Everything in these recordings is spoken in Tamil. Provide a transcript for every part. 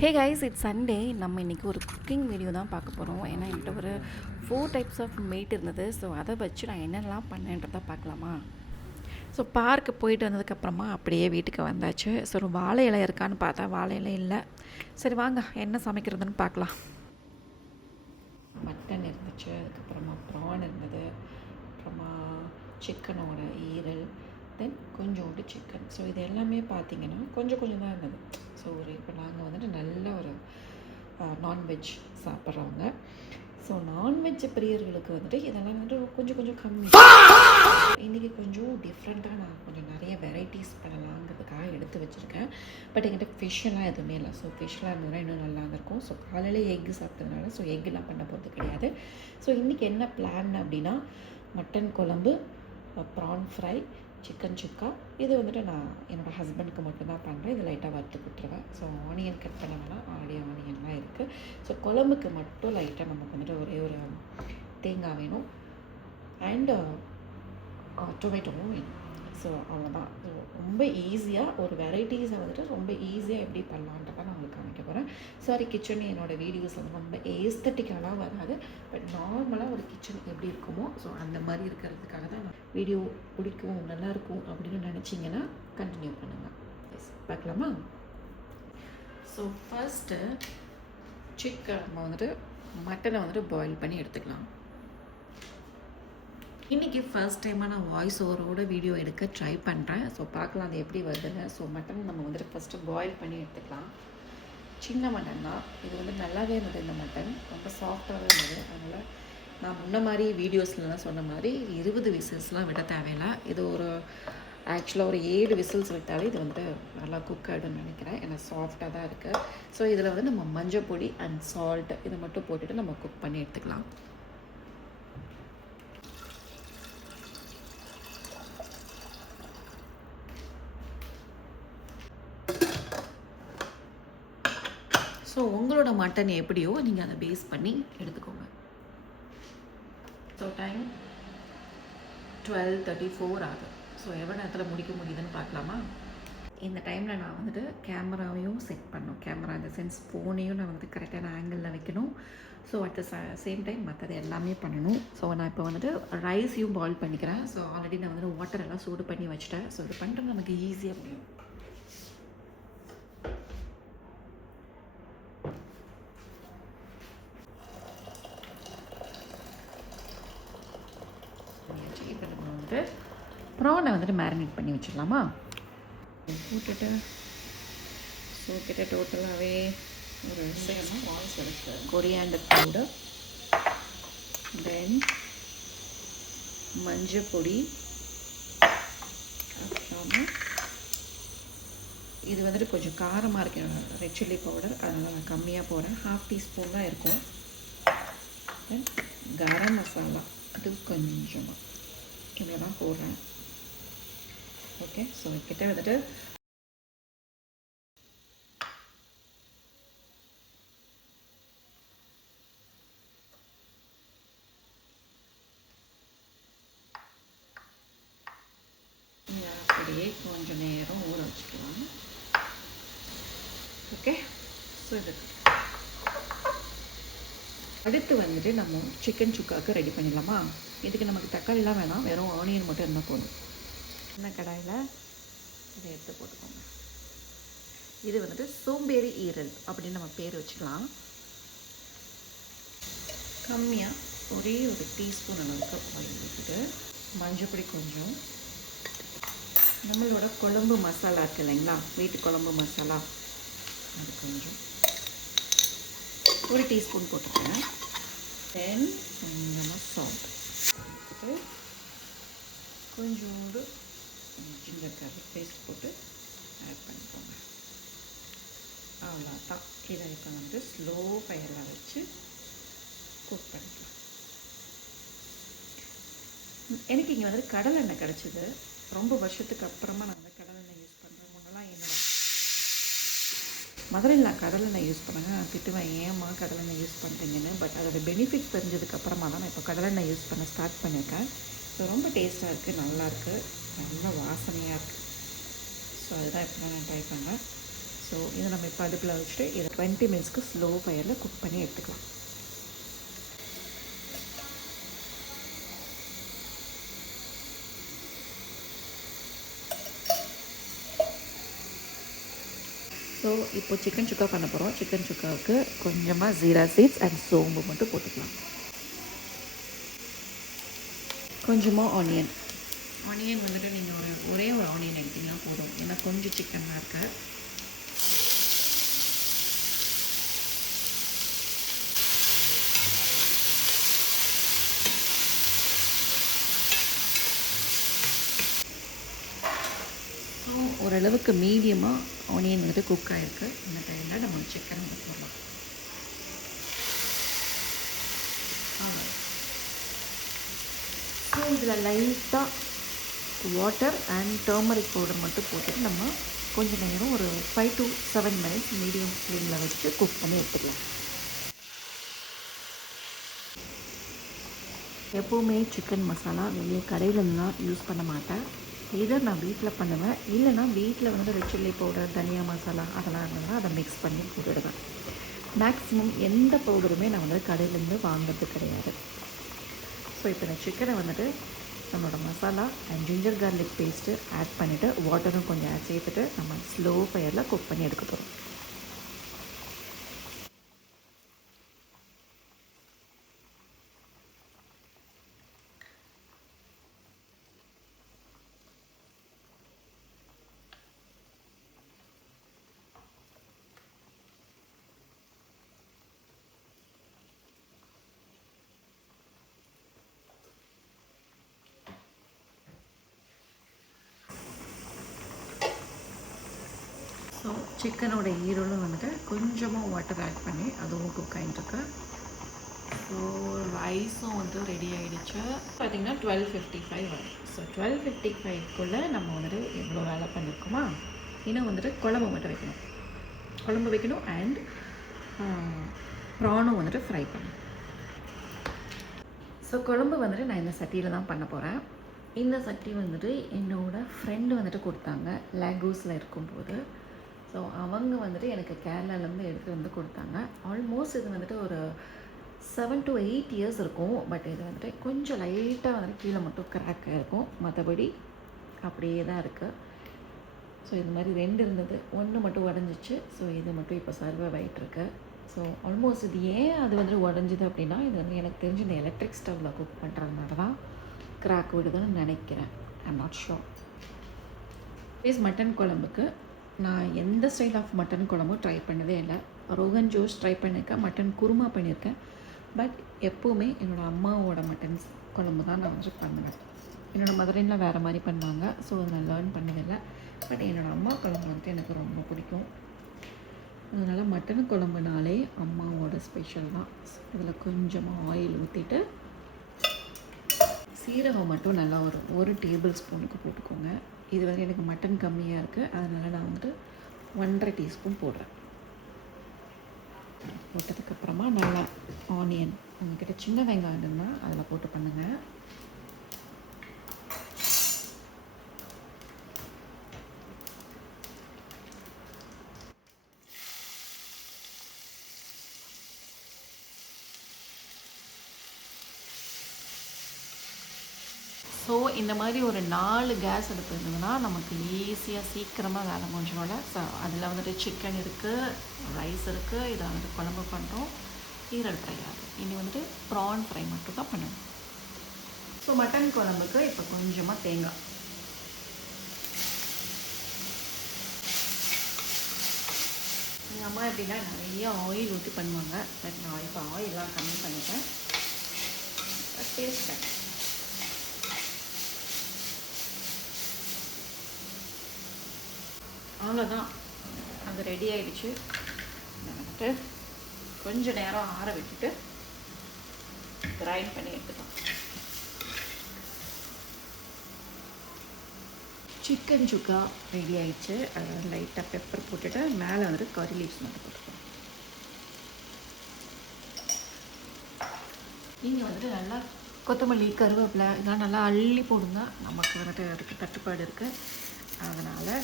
Hey guys, it's Sunday. நம்ம இன்றைக்கி ஒரு குக்கிங் வீடியோ தான் பார்க்க போகிறோம். ஏன்னா என்கிட்ட ஒரு 4 டைப்ஸ் ஆஃப் மீட் இருந்தது. ஸோ அதை வச்சு நான் என்னென்னலாம் பண்ணேன்றதை பார்க்கலாமா? ஸோ பார்க்கு போயிட்டு வந்ததுக்கப்புறமா அப்படியே வீட்டுக்கு வந்தாச்சு. ஸோ ஒரு வாழை இலை இருக்கான்னு பார்த்தா வாழை இலை இல்லை. சரி வாங்க என்ன சமைக்கிறதுன்னு பார்க்கலாம். மட்டன் இருந்துச்சு, அதுக்கப்புறமா ப்ரான் இருந்தது, அப்புறமா சிக்கனோட ஈரல், தென் கொஞ்சோண்டு சிக்கன். ஸோ இது எல்லாமே பார்த்திங்கன்னா கொஞ்சம் கொஞ்சம் தான் இருந்தது. ஸோ இப்போ நாங்கள் வந்துட்டு நல்ல ஒரு நான்வெஜ் சாப்பிட்றவங்க. ஸோ நான்வெஜ் பிரியர்களுக்கு வந்துட்டு இதெல்லாம் வந்துட்டு கொஞ்சம் கொஞ்சம் கம்மி. இன்றைக்கி கொஞ்சம் டிஃப்ரெண்ட்டாக நான் கொஞ்சம் நிறைய வெரைட்டிஸ் பண்ணலாங்கிறதுக்காக எடுத்து வச்சுருக்கேன். பட் என்கிட்ட ஃபிஷ்ஷெல்லாம் எதுவுமே இல்லை. ஸோ ஃபிஷ்ஷெலாம் இருந்ததுன்னா இன்னும் நல்லா இருக்கும். ஸோ காலையில் எக்கு சாப்பிட்டதுனால ஸோ எக்குலாம் பண்ண போகிறது கிடையாது. ஸோ இன்றைக்கி என்ன பிளான் அப்படின்னா, மட்டன் குழம்பு, ப்ரான் ஃப்ரை, சிக்கன் சுக்கா. இது வந்துட்டு நான் என்னோடய ஹஸ்பண்டுக்கு மட்டும்தான் பண்ணுறேன். இது லைட்டாக வறுத்து கொடுத்துருவேன். ஸோ ஆனியன் கட் பண்ண வேணாம், ஆல்ரெடி ஆனியன்லாம் இருக்குது. ஸோ குழம்புக்கு மட்டும் லைட்டாக நமக்கு வந்துட்டு ஒரே ஒரு தேங்காய் வேணும், அண்டு டொமேட்டோவும் வேணும். ஸோ அவ்வளோதான். ஸோ ரொம்ப ஈஸியாக ஒரு வெரைட்டிஸை வந்துட்டு ரொம்ப ஈஸியாக எப்படி பண்ணலான்றதை நான் உங்களுக்கு காமிக்க போகிறேன். சாரி, கிச்சன் என்னோடய வீடியோஸ் வந்து ரொம்ப ஏஸ்தட்டிக்கலாக வராது. பட் நார்மலாக ஒரு கிச்சன் எப்படி இருக்குமோ ஸோ அந்த மாதிரி இருக்கிறதுக்காக தான் நான் வீடியோ பிடிக்கும், நல்லாயிருக்கும் அப்படின்னு நினச்சிங்கன்னா கண்டினியூ பண்ணுங்கள். எஸ், பார்க்கலாமா? ஸோ ஃபர்ஸ்ட்டு நம்ம வந்துட்டு மட்டனை வந்துட்டு பாயில் பண்ணி எடுத்துக்கலாம். இன்றைக்கி ஃபர்ஸ்ட் டைமாக நான் வாய்ஸ் ஓவரோட வீடியோ எடுக்க ட்ரை பண்ணுறேன். ஸோ பார்க்கலாம் அது எப்படி வருதுன்னு. ஸோ மட்டன் நம்ம வந்துட்டு ஃபஸ்ட்டு பாயில் பண்ணி எடுத்துக்கலாம். சின்ன மட்டன் தான் இது, வந்து நல்லாவே இருந்தது. இந்த மட்டன் ரொம்ப சாஃப்டாகவே இருந்தது. அதனால் நான் முன்ன மாதிரி வீடியோஸ்லாம் சொன்ன மாதிரி 20 விசில்ஸ்லாம் விட தேவையில்லை. இது ஒரு ஆக்சுவலாக ஒரு 7 விசில்ஸ் விட்டாலே இது வந்துட்டு நல்லா குக் ஆகிடும்னு நினைக்கிறேன். ஏன்னா சாஃப்டாக தான் இருக்குது. ஸோ இதில் வந்து நம்ம மஞ்சள் பொடி அண்ட் சால்ட் இதை மட்டும் போட்டுட்டு நம்ம குக் பண்ணி எடுத்துக்கலாம். ஸோ உங்களோட மட்டன் எப்படியோ நீங்கள் அதை பேஸ் பண்ணி எடுத்துக்கோங்க. ஸோ டைம் 12:34 ஆகுது. ஸோ எவ்வளோ நேரத்தில் முடிக்க முடியுதுன்னு பார்க்கலாமா? இந்த டைமில் நான் வந்துட்டு கேமராவையும் செட் பண்ணணும். கேமரா இந்த சென்ஸ் ஃபோனையும் நான் வந்து கரெக்டான ஆங்கிளில் வைக்கணும். So at the same time மற்றது எல்லாமே பண்ணணும். ஸோ நான் இப்போ வந்துட்டு ரைஸையும் பாயில் பண்ணிக்கிறேன். ஸோ ஆல்ரெடி நான் வந்துட்டு வாட்டர் எல்லாம் சூடு பண்ணி வச்சுட்டேன். ஸோ இது பண்ணுறது நமக்கு ஈஸியாக முடியும். இப்போ நம்ம வந்துட்டு ப்ரானை வந்துட்டு மேரினேட் பண்ணி வச்சிடலாமா? போட்டுட்டு ஸோ கிட்ட டோட்டலாகவே ஒரு 6 கொரியாண்டர் பவுடர், தென் மஞ்சள் பொடி, அப்புறமா இது வந்துட்டு கொஞ்சம் காரமாக இருக்கு ரெட் சில்லி பவுடர், அதனால் நான் கம்மியாக போடுறேன். 1/2 டீஸ்பூன் தான் இருக்கும். தென் கரம் மசாலா அது கொஞ்சமாக இவ்வளோ தான் போடுறேன். ஓகே, ஸோ கிட்ட வந்துட்டு அப்படியே கொஞ்சம் நேரம் ஊற வச்சுக்கலாம். ஓகே, ஸோ இது அடுத்து வந்துட்டு நம்ம சிக்கன் சுக்காவுக்கு ரெடி பண்ணிடலாமா? இதுக்கு நமக்கு தக்காளிலாம் வேணாம், வெறும் ஆனியன் மட்டும் இருந்தால் போதும். சின்ன கடாயில் இதை எடுத்து போட்டுக்கோங்க. இது வந்துட்டு சோம்பேறி ஈரல் அப்படின்னு நம்ம பேர் வச்சுக்கலாம். கம்மியாக ஒரே ஒரு டீஸ்பூன் அளவுக்கு ஆயில் ஊற்றிட்டு, மஞ்சள் பொடி கொஞ்சம், நம்மளோட குழம்பு மசாலா இருக்குது இல்லைங்களா, வீட்டு குழம்பு மசாலா, அது கொஞ்சம் ஒரு டீஸ்பூன் போட்டுக்கிறேன். தென் கொஞ்சமாக சால்ட் போட்டு கொஞ்சோண்டு ஜிஞ்சர் கார்லிக் பேஸ்ட் போட்டு ஆட் பண்ணிக்கோங்க. அவ்வளோதான். இதை இப்போ வந்து ஸ்லோ ஃபயரில் வச்சு குக் பண்ணிக்கலாம். எனக்கு இங்கே வந்து கடலை எண்ணெய் கிடச்சிது. ரொம்ப வருஷத்துக்கு அப்புறமா நான் வந்து கடலை எண்ணெய் யூஸ் பண்ணுறேன். முன்னெல்லாம் என்னோட முதல்ல நான் கடலெண்ணெய் யூஸ் பண்ணேங்க. நான் திட்டுவேன், ஏம்மா கடலெண்ணெய் யூஸ் பண்ணுறீங்கன்னு. பட் அதோட பெனிஃபிட் தெரிஞ்சதுக்கப்புறமா தான் நான் இப்போ கடலெண்ணெய் யூஸ் பண்ண ஸ்டார்ட் பண்ணியிருக்கேன். ஸோ ரொம்ப டேஸ்ட்டாக இருக்குது, நல்லாயிருக்கு, நல்ல வாசனையாக இருக்குது. ஸோ அதுதான் இப்போ நான் ட்ரை பண்ணுறேன். ஸோ இதை நம்ம இப்போ அடுப்பில் வச்சுட்டு இதை 20 மினிட்ஸ்க்கு ஸ்லோ ஃபயரில் குக் பண்ணி எடுத்துக்கலாம். ஸோ இப்போ சிக்கன் சுக்கா பண்ண போகிறோம். சிக்கன் சுக்காவுக்கு கொஞ்சமாக ஜீரா சீட்ஸ் அண்ட் சோம்பு மட்டும் போட்டுக்கலாம். கொஞ்சமாக ஆனியன் வந்துட்டு நீங்கள் ஒரே ஒரு ஆனியன் எடுத்திங்கன்னா போதும், ஏன்னா கொஞ்சம் சிக்கன் தான் இருக்குது. ஸோ ஓரளவுக்கு மீடியமாக ஆனியன் வந்துட்டு குக் ஆகிருக்கு. இந்த டைமில் நம்ம சிக்கன் வந்து போடலாம். ஸோ இதில் லைட்டாக வாட்டர் அண்ட் டர்மரிக் பவுடர் மட்டும் போட்டுட்டு நம்ம கொஞ்சம் நேரம் ஒரு 5 to 7 மினிட்ஸ் மீடியம் ஃப்ளேமில் வச்சு குக் பண்ணி எடுத்துக்கலாம். எப்போவுமே சிக்கன் மசாலா வெளியே கடையிலலாம் யூஸ் பண்ண மாட்டேன். இதை நான் வீட்டில் பண்ணுவேன். இல்லைனா வீட்டில் வந்து ரெட் சில்லி பவுடர், தனியா மசாலா அதெல்லாம் இருந்ததுன்னா அதை மிக்ஸ் பண்ணி போட்டுடுவேன். மேக்ஸிமம் எந்த பவுடருமே நான் வந்து கடையிலேருந்து வாங்குறது கிடையாது. ஸோ இப்போ இந்த சிக்கனை வந்துட்டு நம்மளோட masala and ginger garlic paste add பண்ணிவிட்டு வாட்டரும் கொஞ்சம் ஆட் சேர்த்துட்டு நம்ம ஸ்லோ ஃபயரில் குக் பண்ணி எடுக்க போகிறோம். ஸோ சிக்கனோட ஈரலும் வந்துட்டு கொஞ்சமாக வாட்டர் ஆட் பண்ணி அதுவும் குக் ஆகிட்டுருக்கு. ஸோ ரைஸும் வந்து ரெடி ஆகிடுச்சு. பார்த்திங்கன்னா 12:55 வரும். ஸோ 12:55க்குள்ளே நம்ம வந்துட்டு எவ்வளோ வேலை பண்ணியிருக்கோமா, இன்னும் வந்துட்டு குழம்பு மட்டும் வைக்கணும் அண்ட் ப்ரானும் வந்துட்டு ஃப்ரை பண்ணணும். ஸோ குழம்பு வந்துட்டு நான் இந்த சட்டியில் தான் பண்ண போகிறேன். இந்த சட்டி வந்துட்டு என்னோடய ஃப்ரெண்டு வந்துட்டு கொடுத்தாங்க லேகோஸில் இருக்கும்போது. ஸோ அவங்க வந்துட்டு எனக்கு கேரளாலேருந்து எடுத்து வந்து கொடுத்தாங்க. ஆல்மோஸ்ட் இது வந்துட்டு ஒரு 7 to 8 இயர்ஸ் இருக்கும். பட் இது வந்துட்டு கொஞ்சம் லைட்டாக வந்துட்டு கீழே மட்டும் கிராக் இருக்கும், மற்றபடி அப்படியே தான் இருக்குது. ஸோ இது மாதிரி 2 இருந்தது, 1 மட்டும் உடஞ்சிச்சு. ஸோ இது மட்டும் இப்போ சர்வைவ் ஆகிட்டுருக்கு. ஸோ ஆல்மோஸ்ட் இது ஏன் அது வந்து உடஞ்சிது அப்படின்னா, இது வந்து எனக்கு தெரிஞ்சு இந்த எலக்ட்ரிக் ஸ்டவ்வில் குக் பண்ணுறதுனால தான் கிராக் விடுதுன்னு நினைக்கிறேன். I'm not sure. மட்டன் குழம்புக்கு நான் எந்த ஸ்டைல் ஆஃப் மட்டன் குழம்பும் ட்ரை பண்ணதே இல்லை. ரோகன் ஜோஷ் ட்ரை பண்ணியிருக்கேன், மட்டன் குருமா பண்ணியிருக்கேன். பட் எப்போவுமே என்னோடய அம்மாவோட மட்டன் குழம்பு தான் நான் வந்து பண்ணுவேன். என்னோடய மதரின்லாம் வேறு மாதிரி பண்ணுவாங்க. ஸோ நான் லேர்ன் பண்ணதில்லை. பட் என்னோடய அம்மா குழம்பு வந்துட்டு எனக்கு ரொம்ப பிடிக்கும். அதனால் மட்டன் குழம்புனாலே அம்மாவோட ஸ்பெஷல் தான். இதில் கொஞ்சமாக ஆயில் ஊற்றிட்டு சீரகம் மட்டும் நல்லா ஒரு டேபிள் ஸ்பூனுக்கு போட்டுக்கோங்க. இது வந்து எனக்கு மட்டன் கம்மியாக இருக்குது, அதனால் நான் வந்துட்டு 1.5 டீஸ்பூன் போடுறேன். போட்டதுக்கப்புறமா நல்லா ஆனியன், உங்கள்கிட்ட சின்ன வெங்காயம் இருந்தால் அதில் போட்டு பண்ணுங்கள். ஸோ இந்த மாதிரி ஒரு 4 கேஸ் அடுப்பு இருந்ததுன்னா நமக்கு ஈஸியாக சீக்கிரமாக வேலை முடிஞ்சோட. ஸோ அதில் வந்துட்டு சிக்கன் இருக்குது, ரைஸ் இருக்குது, இதை வந்துட்டு குழம்பு பண்ணுறோம், ஈரல் ஃப்ரை ஆகுது. இனி வந்துட்டு ப்ரான் ஃப்ரை மட்டும் தான் பண்ணணும். ஸோ மட்டன் குழம்புக்கு இப்போ கொஞ்சமாக தேங்காய், எங்கள் அம்மா எப்படின்னா நிறைய ஆயில் ஊற்றி பண்ணுவாங்க. பட் நான் இப்போ ஆயிலெலாம் கம்மி பண்ணிட்டேன். டேஸ்ட் பண்ணேன். அவ்வளோதான், அது ரெடி ஆகிடுச்சு. வந்துட்டு கொஞ்சம் நேரம் ஆற விட்டுட்டு கிரைண்ட் பண்ணி எடுத்துக்கலாம். சிக்கன் சுக்கா ரெடி ஆகிடுச்சு. அதை லைட்டாக பெப்பர் போட்டுட்டு மேலே வந்துட்டு கறி லீவ்ஸ் மட்டும் போட்டுக்கலாம். நீங்கள் வந்துட்டு நல்லா கொத்தமல்லி, கருவேப்பிலை இதெல்லாம் நல்லா அள்ளி போடுங்க. நமக்கு வந்துட்டு அதுக்கு தட்டுப்பாடு இருக்குது, அதனால்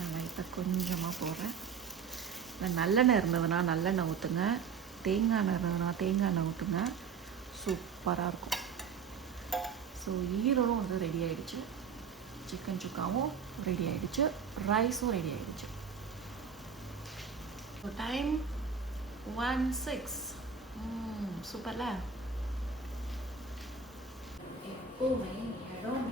நான் லைட்டாக கொஞ்சமாக போடுறேன். நல்லெண்ணெய் இருந்ததுன்னா நல்லெண்ணெய் ஊற்றுங்க, தேங்காய் எண்ணெய் இருந்ததுன்னா தேங்காய் எண்ணெய் ஊற்றுங்க. சூப்பராக இருக்கும். ஸோ ஈரலும் வந்து ரெடி ஆகிடுச்சு, சிக்கன் சுக்காவும் ரெடி ஆகிடுச்சு, ரைஸும் ரெடி ஆகிடுச்சு. So time 1:06. சூப்பர்ல. எப்போவுமே இடம்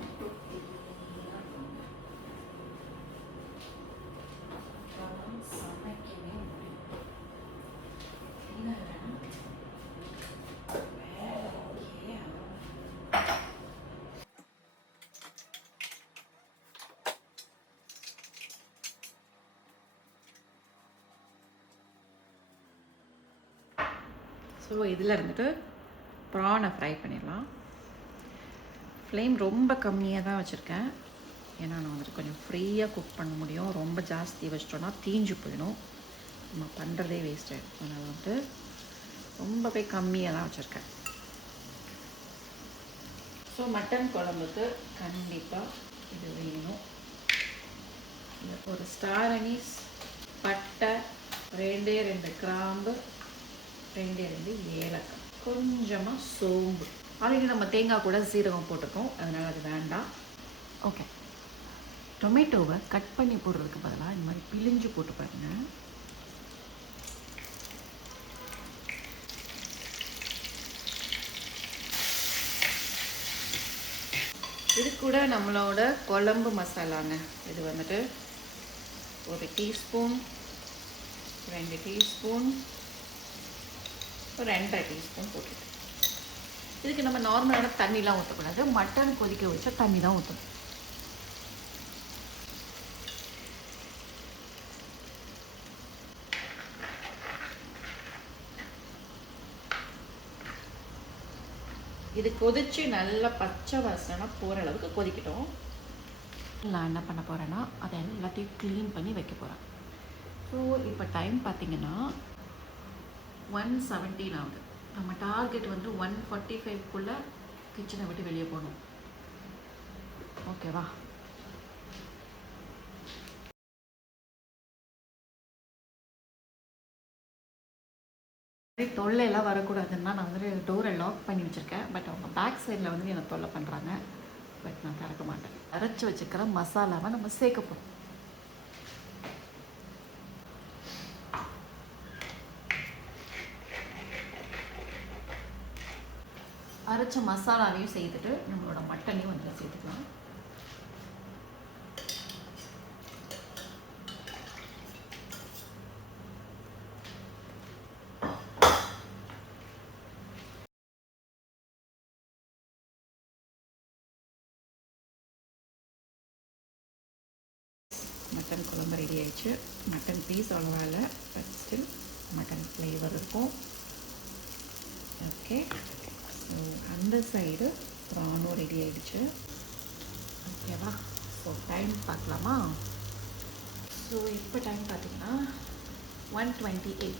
சமைக்கவே முடியும். ஸோ இதில் இருந்துட்டு ப்ரானை ஃப்ரை பண்ணிடலாம். ஃப்ளேம் ரொம்ப கம்மியாக தான் வச்சுருக்கேன், ஏன்னா நான் வந்துட்டு கொஞ்சம் ஃப்ரீயாக குக் பண்ண முடியும். ரொம்ப ஜாஸ்தி வச்சிட்டோன்னா தீஞ்சு போயிடும், நம்ம பண்ணுறதே வேஸ்ட் ஆகிடும். அதனால் வந்துட்டு ரொம்பவே கம்மியாக தான் வச்சுருக்கேன். ஸோ மட்டன் குழம்புக்கு கண்டிப்பாக இது வேணும். ஒரு ஸ்டார் அனீஸ், பட்டை, 2 கிராம்பு, 2 ஏலக்காய், கொஞ்சமாக சோம்பு. ஆல்ரெடி நம்ம தேங்காய் கூட சீரகம் போட்டிருக்கோம், அதனால் அது வேண்டாம். ஓகே, டொமேட்டோவை கட் பண்ணி போடுறதுக்கு பதிலாக இந்த மாதிரி பிழிஞ்சு போட்டு பாருங்க. இது கூட நம்மளோட குழம்பு மசாலாங்க. இது வந்துட்டு 1 டீஸ்பூன், 2 டீஸ்பூன், 2.5 டீஸ்பூன் போட்டுட்டு, இதுக்கு நம்ம நார்மலான தண்ணிலாம் ஊற்றக்கூடாது, மட்டன் கொதிக்க வச்சா தண்ணி தான் ஊற்றணும். இது கொதிச்சு நல்லா பச்சை வாசனை போகிற அளவுக்கு கொதிக்கட்டும். நான் என்ன பண்ண போகிறேன்னா அதை எல்லாத்தையும் க்ளீன் பண்ணி வைக்க போகிறேன். ஸோ இப்போ டைம் பார்த்திங்கன்னா 1:17 ஆகுது. நம்ம டார்கெட் வந்து 1:45க்குள்ளே கிச்சனை விட்டு வெளியே போகணும். ஓகேவா? தொல்லையெல்லாம் வரக்கூடாதுன்னா நான் வந்து டோரை லாக் பண்ணி வச்சுருக்கேன். பட் அவங்க பேக் சைடில் வந்து என்னை தொல்லை பண்ணுறாங்க. பட் நான் திறக்க மாட்டேன். அரைச்சி வச்சுக்கிற மசாலாவை நம்ம சேர்க்க போகிறோம். அரைச்ச மசாலாவையும் சேர்த்துட்டு நம்மளோட மட்டனையும் வந்து சேர்த்துக்கலாம். மட்டன் குழம்பு ரெடி ஆயிடுச்சு. மட்டன் பீஸ் அவ்வளோவா இல்லை, பட் ஸ்டில் மட்டன் ஃப்ளேவர் இருக்கும். ஓகே, ஸோ அந்த சைடு ப்ரானும் ரெடி ஆகிடுச்சு. ஓகேவா? ஸோ டைம் பார்க்கலாமா? ஸோ இப்போ டைம் பார்த்திங்கன்னா 1:28.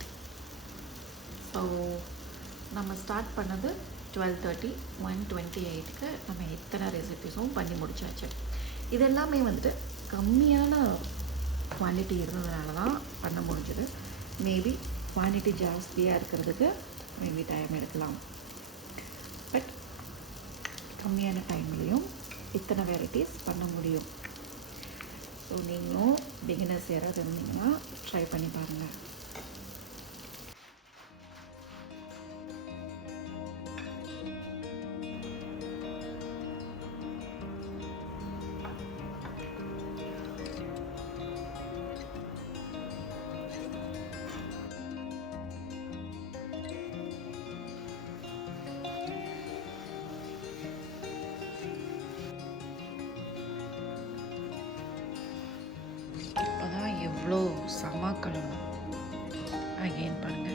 ஸோ நம்ம ஸ்டார்ட் பண்ணது 12:30. 1:28க்கு நம்ம எத்தனை ரெசிபிஸும் பண்ணி முடிச்சாச்சு. இது எல்லாமே வந்துட்டு கம்மியான குவான்டிட்டி இருந்ததுனால தான் பண்ண முடிஞ்சது. மேபி குவான்டிட்டி ஜாஸ்தியாக இருக்கிறதுக்கு மேபி டைம் எடுக்கலாம். பட் கம்மியான டைம்லேயும் இத்தனை வெரைட்டிஸ் பண்ண முடியும். ஸோ நீங்களும் பிகினர்ஸ் யாராவது இருந்தீங்கன்னா ட்ரை பண்ணி பாருங்கள். எவ்வளோ செம கலரும் அகெயின் பாருங்கள்.